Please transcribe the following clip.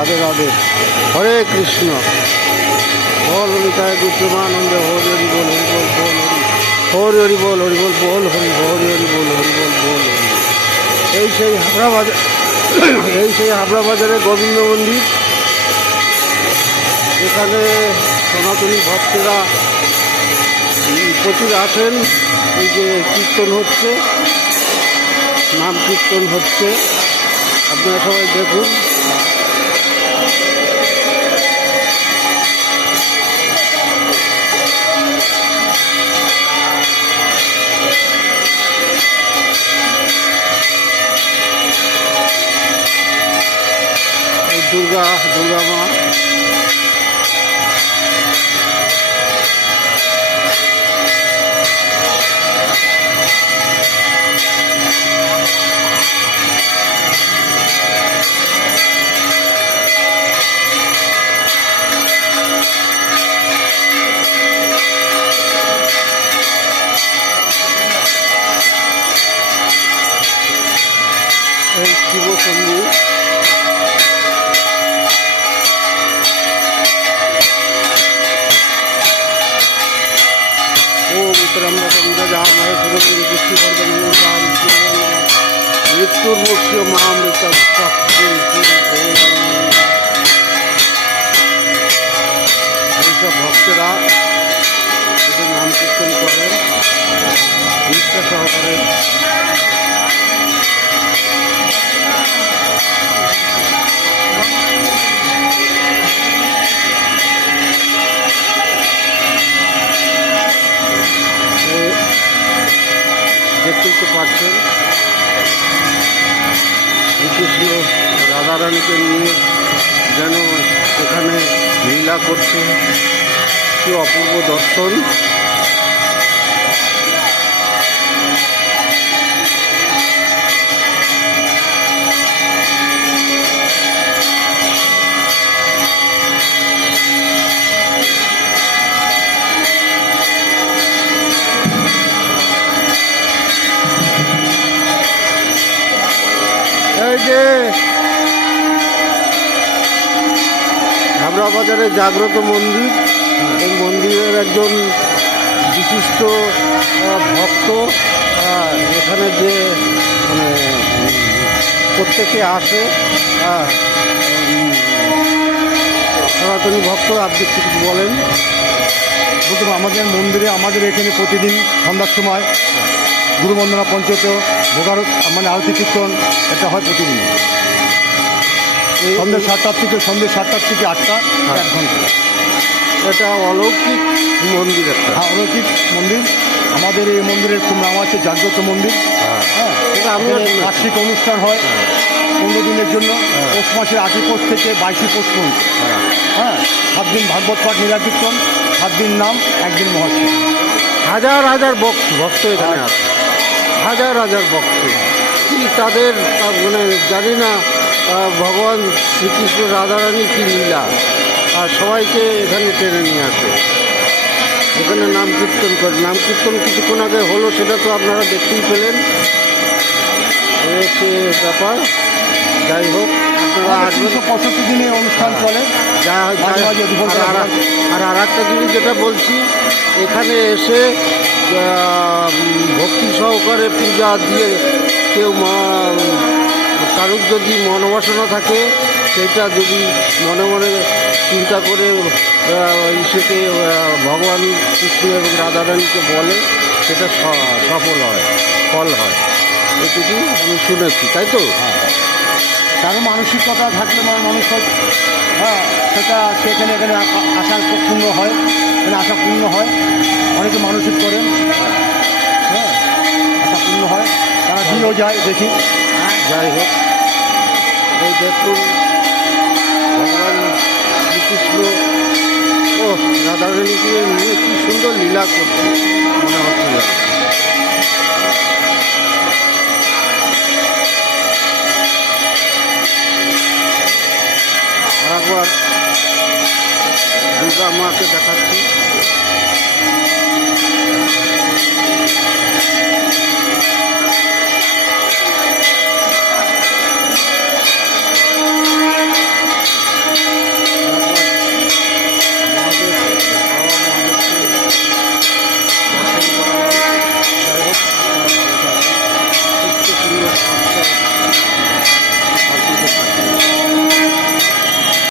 রাধে রাধে। হরে কৃষ্ণ। বল নিতাই গুপ্তমানন্দ হরি হরি বল, হরি বল, হরি হরি বল, হরি বল, হরি হরি বল, হরি বল, বল হরি। এই সেই হাবড়া বাজার, এই সেই হাবড়া বাজারে গোবিন্দ মন্দির। এখানে সনাতনী ভক্তরা প্রচুর আসেন। এই যে কীর্তন হচ্ছে, নাম কীর্তন হচ্ছে, আপনারা সবাই দেখুন। দুর্গা মা, এই শিব শম্ভু। মৃত্যুর মুখ্য মহামৃত এইসব ভক্তরা এদের নাম কীর্তন করেন নিষ্ঠা সহকারে। দেখতেই তো পাচ্ছেন শ্রীকৃষ্ণ রাধারানীকে নিয়ে যেন এখানে লীলা করছে। কি অপূর্ব দর্শন। এই যে হাবড়া বাজারে জাগ্রত মন্দির, এই মন্দিরের একজন বিশিষ্ট ভক্ত এখানে যে মানে প্রত্যেকে আসে। সনাতনী ভক্ত, আপনি কিছু বলেন। প্রথম আমাদের মন্দিরে, আমাদের এখানে প্রতিদিন সন্ধ্যার সময় গুরুবন্দনা পঞ্চায়েত ভোগারত মানে আরতি কীর্তন এটা হয় প্রতিদিন। সন্ধ্যে 7টার থেকে 8টা, 1 ঘন্টা। এটা অলৌকিক মন্দির একটা। হ্যাঁ, অলৌকিক মন্দির। আমাদের এই মন্দিরের খুব নাম আছে জাগ্রত মন্দির। হ্যাঁ, এটা আমিও বার্ষিক অনুষ্ঠান হয় 15 দিনের জন্য। পৌষ মাসের 8ই পৌষ থেকে 22 পৌষ পর্যন্ত। হ্যাঁ, 7 দিন ভাগবত পাঠ, লীলা কীর্তন, 7 দিন নাম, 1 দিন মহোৎসব। হাজার হাজার ভক্ত এখানে আছে, হাজার হাজার ভক্ত। কি তাদের মানে জানি না ভগবান শ্রীকৃষ্ণ রাধারানী কি লীলা, আর সবাইকে এখানে টেনে নিয়ে আসে, এখানে নাম কীর্তন করে। নাম কীর্তন কিছুক্ষণ আগে হলো, সেটা তো আপনারা দেখতেই পেলেন। এই হচ্ছে ব্যাপার। যাই হোক, আপনারা 365 দিনে অনুষ্ঠান চলে। আর একটা জিনিস যেটা বলছি, এখানে এসে ভক্তি সহকারে পূজা দিয়ে কেউ কারুর যদি মনোবাসনা থাকে, সেটা যদি মনে মনে চিন্তা করে ঈশ্বরকে, ভগবান কৃষ্ণ এবং রাধারানীকে বলে, সেটা সফল হয়, ফল হয়। এটুকু আমি শুনেছি, তাই তো? তার মানসিকতা থাকলে মানুষ, হ্যাঁ, সেটা সেখানে আশা পূর্ণ হয়, এখানে আশা পূর্ণ হয়। অনেকে মানসিক করেন, হ্যাঁ, আশা পূর্ণ হয়, তারা দিয়েও যায়, দেখি। যাই হোক, এই দেখুন ভগবান শ্রীকৃষ্ণ ও রাধারানীকে নিয়ে কি সুন্দর লীলা করছে মনে হচ্ছিল। আরেকবার দুর্গা মাকে দেখাচ্ছি।